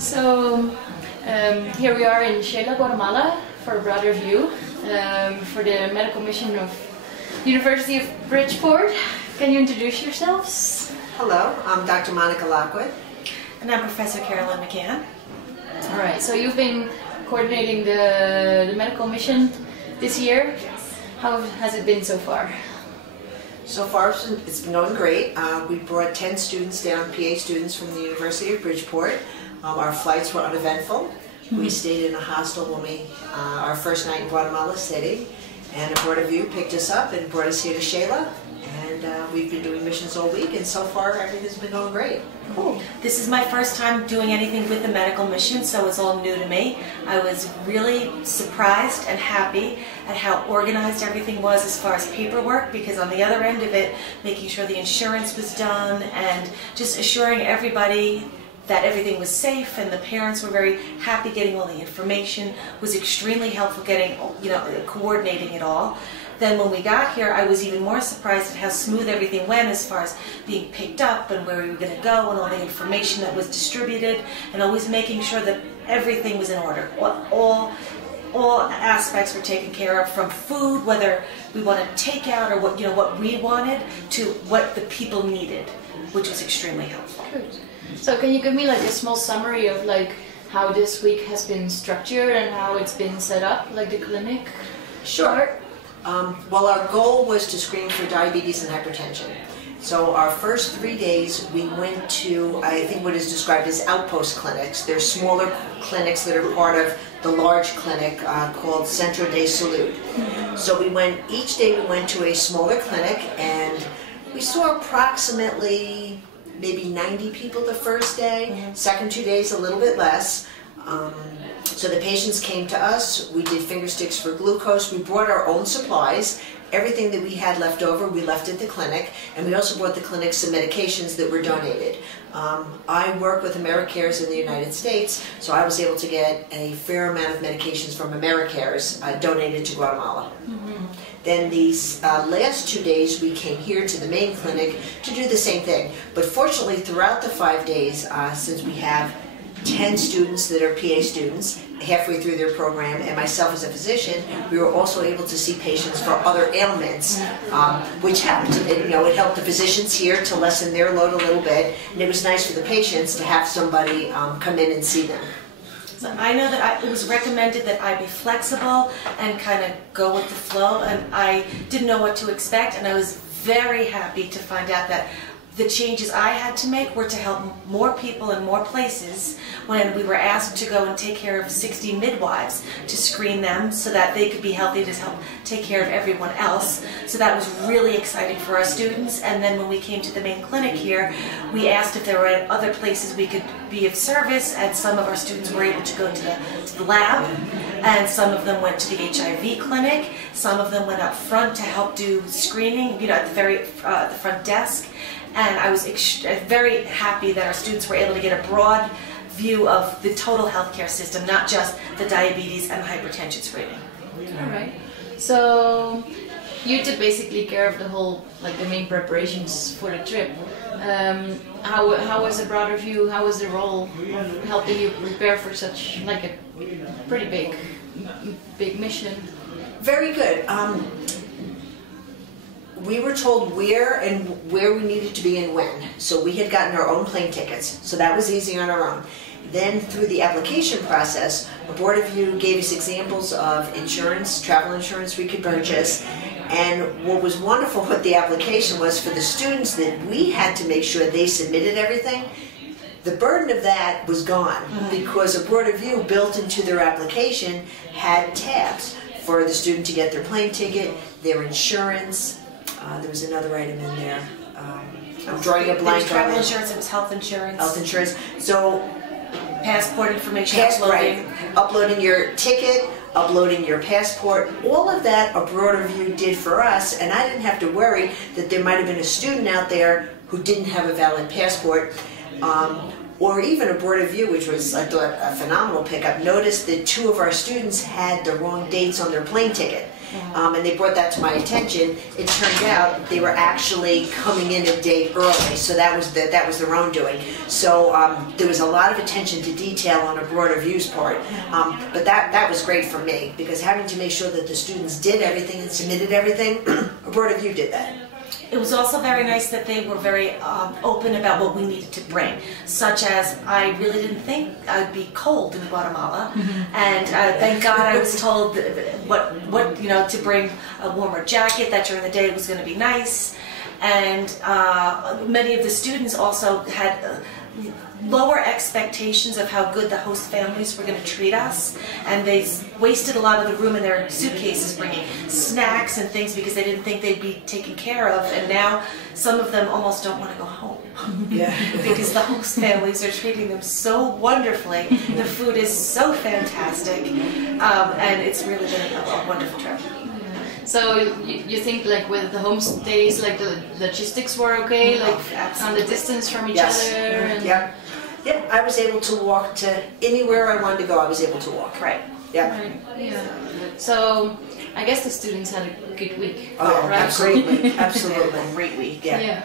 So here we are in Xela, Guatemala for a broader view for the medical mission of University of Bridgeport. Can you introduce yourselves? Hello, I'm Dr. Monica Lockwood. And I'm Professor Carolyn McCann. All right, so you've been coordinating the medical mission this year. Yes. How has it been so far? So far, it's been going great. We brought 10 students down, PA students from the University of Bridgeport. Our flights were uneventful. We stayed in a hostel when our first night in Guatemala City, and a Board of You picked us up and brought us here to Xela. And we've been doing missions all week, and so far everything's been going great. Cool. This is my first time doing anything with the medical mission, so it's all new to me. I was really surprised and happy at how organized everything was as far as paperwork, because on the other end of it, making sure the insurance was done and just assuring everybody that everything was safe, and the parents were very happy getting all the information, was extremely helpful getting, coordinating it all. Then when we got here, I was even more surprised at how smooth everything went as far as being picked up and where we were going to go and all the information that was distributed, and always making sure that everything was in order. All aspects were taken care of, from food, whether we wanted takeout or what we wanted, to what the people needed, which was extremely helpful. Good. So can you give me like a small summary of like how this week has been structured and how it's been set up, like the clinic? Sure. Well, our goal was to screen for diabetes and hypertension. So our first 3 days we went to, I think, what is described as outpost clinics. They're smaller clinics that are part of the large clinic called Centro de Salud. So each day we went to a smaller clinic, and we saw approximately maybe 90 people the first day. Second 2 days a little bit less. So the patients came to us, we did finger sticks for glucose, we brought our own supplies. Everything that we had left over, we left at the clinic, and we also brought the clinic some medications that were donated. I work with AmeriCares in the United States, so I was able to get a fair amount of medications from AmeriCares donated to Guatemala. Then these last 2 days we came here to the main clinic to do the same thing. But fortunately, throughout the 5 days, since we have 10 students that are PA students halfway through their program, and myself as a physician, we were also able to see patients for other ailments, which helped. It helped the physicians here to lessen their load a little bit, and it was nice for the patients to have somebody come in and see them. So I know that it was recommended that I be flexible and kind of go with the flow, and I didn't know what to expect, and I was very happy to find out that the changes I had to make were to help more people in more places, when we were asked to go and take care of 60 midwives to screen them so that they could be healthy to help take care of everyone else. So that was really exciting for our students. And then when we came to the main clinic here, we asked if there were other places we could be of service, and some of our students were able to go to the lab, and some of them went to the HIV clinic, some of them went up front to help do screening, at the front desk. And I was very happy that our students were able to get a broad view of the total healthcare system, not just the diabetes and hypertension screening. All right. So you took basically care of the whole, the main preparations for the trip. How was the broader view? How was the role of helping you prepare for such a pretty big mission? Very good. We were told where we needed to be and when. So we had gotten our own plane tickets, so that was easy on our own. Then through the application process, a Board of You gave us examples of insurance, travel insurance we could purchase. And what was wonderful with the application was for the students that we had to make sure they submitted everything. The burden of that was gone, because a Board of You built into their application had tabs for the student to get their plane ticket, their insurance. There was another item in there. I'm drawing a blank. It was travel insurance, it was health insurance. Health insurance. So passport information, uploading your ticket, uploading your passport, all of that a Board of You did for us, and I didn't have to worry that there might have been a student out there who didn't have a valid passport, or even a Board of You, which was, I thought, a phenomenal pickup, noticed that 2 of our students had the wrong dates on their plane ticket. And they brought that to my attention. It turned out they were actually coming in a day early, so that was their own doing. So there was a lot of attention to detail on a broader view's part, but that was great for me, because having to make sure that the students did everything and submitted everything, a broader view did that. It was also very nice that they were very open about what we needed to bring, such as I really didn't think I'd be cold in Guatemala, and thank God I was told what to bring a warmer jacket, that during the day it was going to be nice, and many of the students also had lower expectations of how good the host families were going to treat us, and they wasted a lot of the room in their suitcases bringing snacks and things because they didn't think they'd be taken care of, and now some of them almost don't want to go home because the host families are treating them so wonderfully. The food is so fantastic, and it's really been a wonderful trip. So you think like with the homestays, like the logistics were okay, like on the distance from each other? And Yeah, I was able to walk to anywhere I wanted to go. I was able to walk. Right. Yeah. Right. Yeah. So I guess the students had a good week. Oh, right? absolutely, absolutely. Great week. Yeah.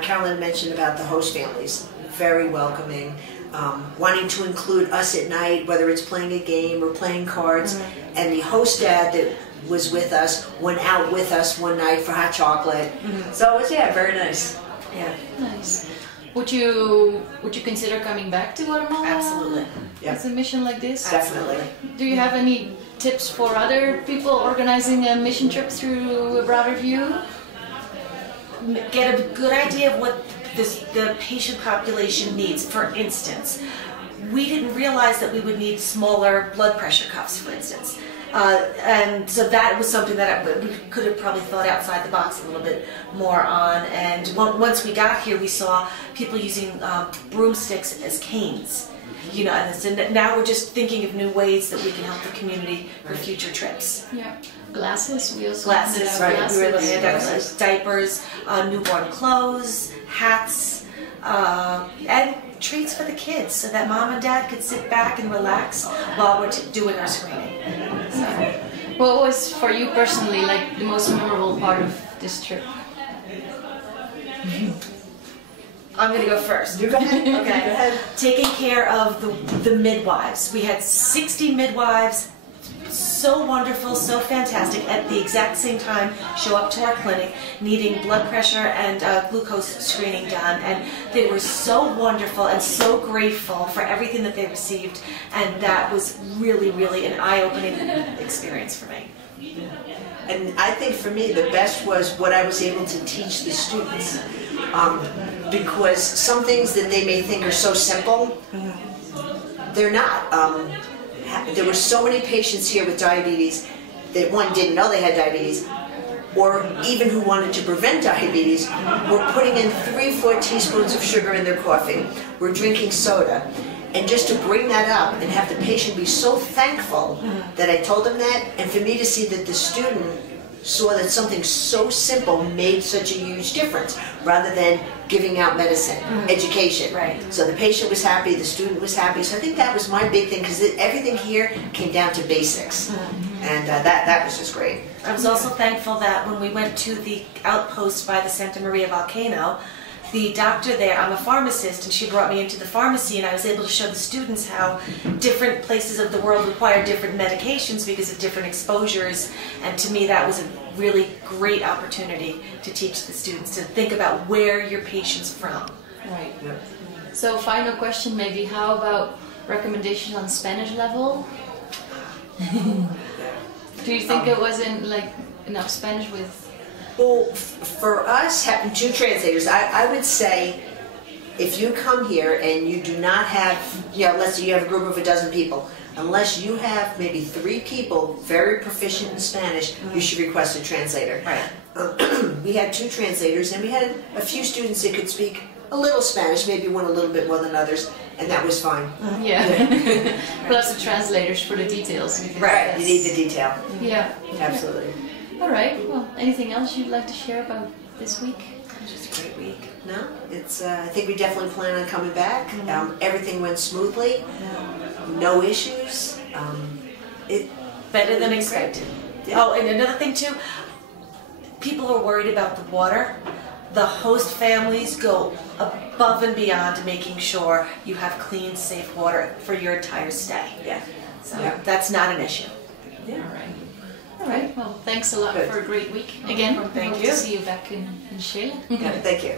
Carolyn mentioned about the host families, very welcoming, wanting to include us at night, whether it's playing a game or playing cards, and the host dad that was with us went out with us one night for hot chocolate. So it was very nice. Yeah. Nice. Would you consider coming back to Guatemala? Absolutely. Yeah. With a mission like this? Definitely. Do you have any tips for other people organizing a mission trip through a broader view? Get a good idea of what the patient population needs. For instance, we didn't realize that we would need smaller blood pressure cuffs, for instance. And so that was something that we could have probably thought outside the box a little bit more on. And once we got here, we saw people using broomsticks as canes. And so now we're just thinking of new ways that we can help the community for future trips. Yeah. Glasses, we also Glasses, right? We were looking at diapers, newborn clothes, hats, and treats for the kids, so that mom and dad could sit back and relax while we're doing our screening. So, what was for you personally like the most memorable part of this trip? I'm going to go first. You go ahead. Okay. Go ahead. Taking care of the midwives. We had 60 midwives, so wonderful, so fantastic, at the exact same time show up to our clinic needing blood pressure and glucose screening done, and they were so wonderful and so grateful for everything that they received, and that was really, really an eye-opening experience for me. And I think for me the best was what I was able to teach the students, because some things that they may think are so simple, they're not. There were so many patients here with diabetes that one didn't know they had diabetes, or even who wanted to prevent diabetes, were putting in 3-4 teaspoons of sugar in their coffee, were drinking soda. And just to bring that up and have the patient be so thankful that I told them that, and for me to see that the student saw that something so simple made such a huge difference, rather than giving out medicine, education. Right. So the patient was happy, the student was happy. So I think that was my big thing, because everything here came down to basics. And that was just great. I was also thankful that when we went to the outpost by the Santa Maria volcano, the doctor there, I'm a pharmacist, and she brought me into the pharmacy, and I was able to show the students how different places of the world require different medications because of different exposures, and to me that was a really great opportunity to teach the students to think about where your patient's from. Right. Yeah. So final question maybe, how about recommendations on Spanish level? Do you think it wasn't like enough Spanish with... Well, for us, having 2 translators, I would say if you come here and you do not have, let's say you have a group of a dozen people, unless you have maybe 3 people very proficient in Spanish, you should request a translator. Right. We had 2 translators, and we had a few students that could speak a little Spanish, maybe one a little bit more than others, and that was fine. Yeah. Plus the translators for the details. Right, you need the detail. Yeah. Absolutely. All right. Well, anything else you'd like to share about this week? It was just a great week. No, it's. I think we definitely plan on coming back. Everything went smoothly. No issues. Better than expected. Yeah. Oh, and another thing too, people are worried about the water. The host families go above and beyond making sure you have clean, safe water for your entire stay. Yeah. So Yeah. that's not an issue. Yeah. All right. All right. Well, thanks a lot Good. for a great week again. Thank Hope you. to see you back in Xela. Yeah, thank you.